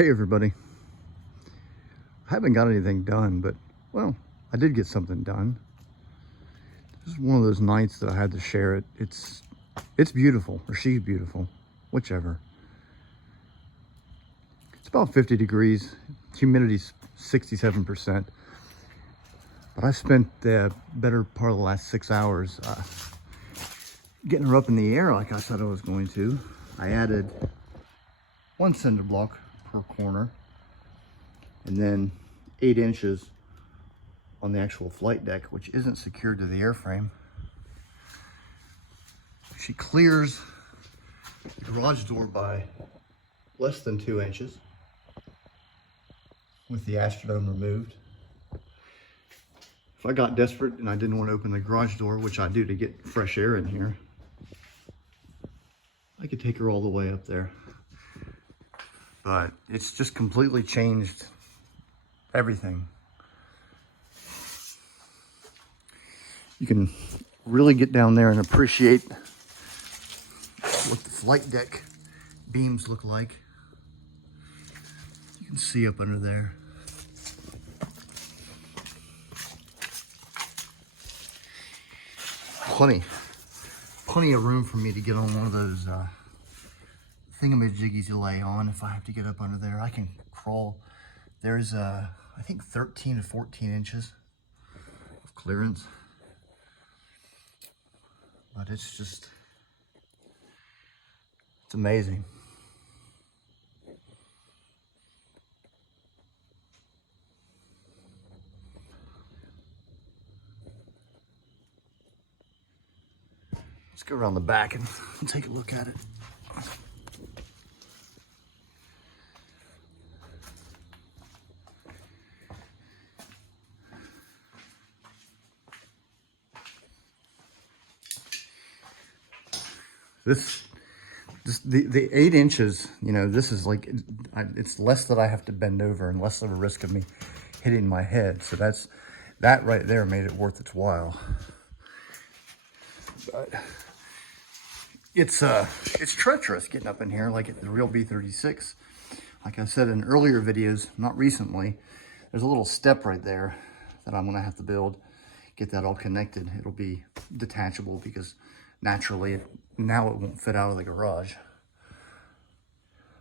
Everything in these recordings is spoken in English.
Hey everybody. I haven't got anything done, but well, I did get something done. This is one of those nights that I had to share it. It's beautiful, or she's beautiful, whichever. It's about 50 degrees, humidity's 67%. But I spent the better part of the last 6 hours getting her up in the air like I said I was going to. I added 1 cinder block per corner, and then 8 inches on the actual flight deck, which isn't secured to the airframe. She clears the garage door by less than 2 inches with the astrodome removed. If I got desperate and I didn't want to open the garage door, which I do to get fresh air in here, I could take her all the way up there. But it's just completely changed everything. You can really get down there and appreciate what the flight deck beams look like. You can see up under there. Plenty of room for me to get on one of those thingamajiggies you lay on if I have to get up under there. I can crawl. There's I think 13 to 14 inches of clearance. But it's amazing. Let's go around the back and take a look at it. The 8 inches, you know, this is like, it's less that I have to bend over and less of a risk of me hitting my head. So that right there made it worth its while. But it's treacherous getting up in here like at the real B-36. Like I said in earlier videos, not recently, there's a little step right there that I'm gonna have to build, get that all connected. It'll be detachable because naturally now it won't fit out of the garage.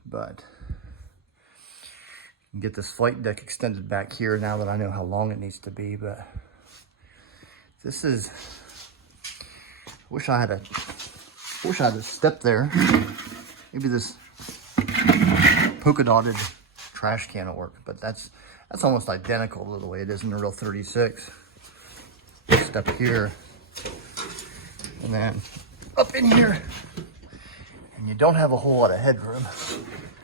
But get this flight deck extended back here now that I know how long it needs to be. But this is, wish I had a step there. Maybe this polka dotted trash can will work, but that's almost identical to the way it is in the real 36. Step here, and then up in here, and you don't have a whole lot of headroom.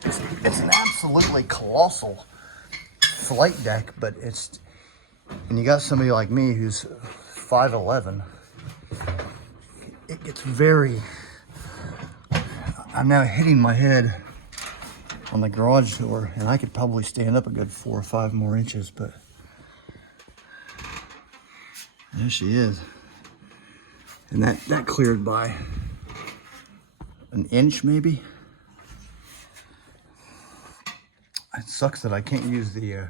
It's an absolutely colossal flight deck, but and you got somebody like me who's 5'11", it gets very, I'm now hitting my head on the garage door, and I could probably stand up a good 4 or 5 more inches, but there she is. And that cleared by an inch maybe. It sucks that I can't use the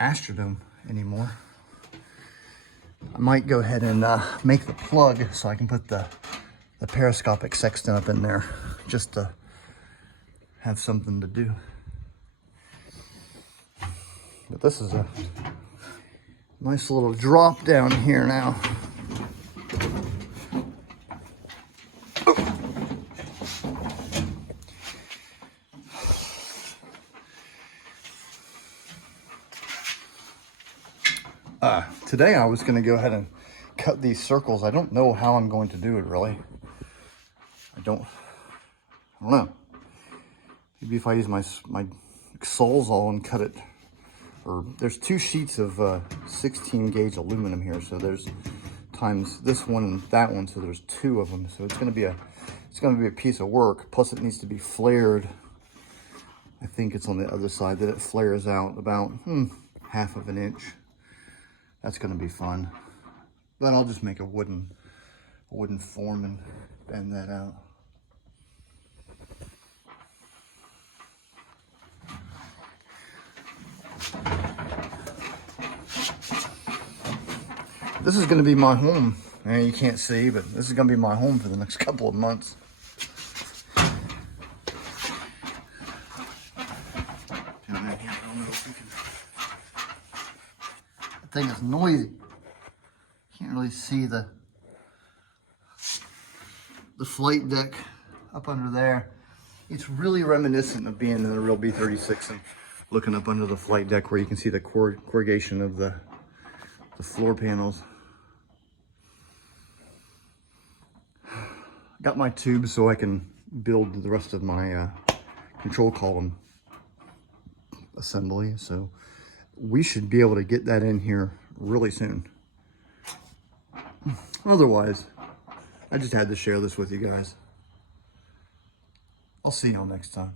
astrodome anymore. I might go ahead and make the plug so I can put the periscopic sextant up in there just to have something to do. But this is a nice little drop down here now. Today I was going to go ahead and cut these circles. I don't know how I'm going to do it really. I don't know. Maybe if I use my Sawzall and cut it, or there's 2 sheets of 16 gauge aluminum here, so there's times this one and that one, so there's 2 of them. So it's going to be a piece of work. Plus it needs to be flared. I think it's on the other side that it flares out about half of an inch. That's going to be fun. But I'll just make a wooden form and bend that out. This is going to be my home. And you can't see, but this is going to be my home for the next couple of months. The thing is noisy. Can't really see the flight deck up under there. It's really reminiscent of being in a real B-36 and looking up under the flight deck where you can see the corrugation of the floor panels. Got my tubes so I can build the rest of my control column assembly. So we should be able to get that in here really soon. Otherwise, I just had to share this with you guys. I'll see y'all next time.